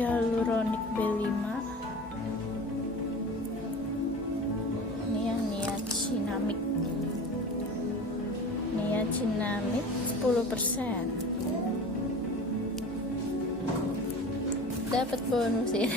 Hyaluronic B5. Ini yang niacinamide 10%. Dapat bonus ya.